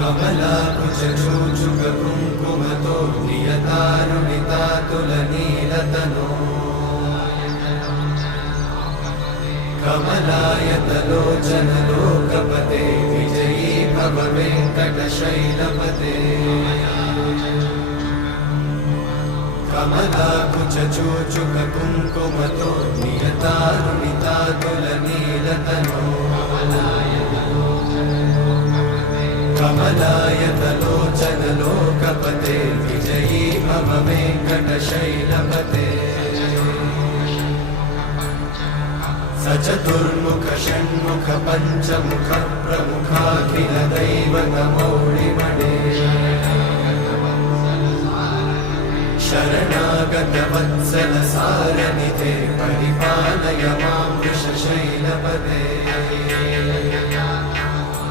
कमलाकुचूचुककुङ्कुमतो नियतारुणितातुलनीलतनो कमलायतलोचनलोकपते विजयी भव वेङ्कटशैलपते कमलाकुचूचुककुङ्कुमतो नियतारुणितातुलनीलतनो कमलायतलोचनलोकपते विजयी भव वेङ्कटशैलपते सचतुर्मुख षण्मुख पञ्चमुख प्रमुखाखिल दैवतमौळिमणे शरणागत वत्सल सार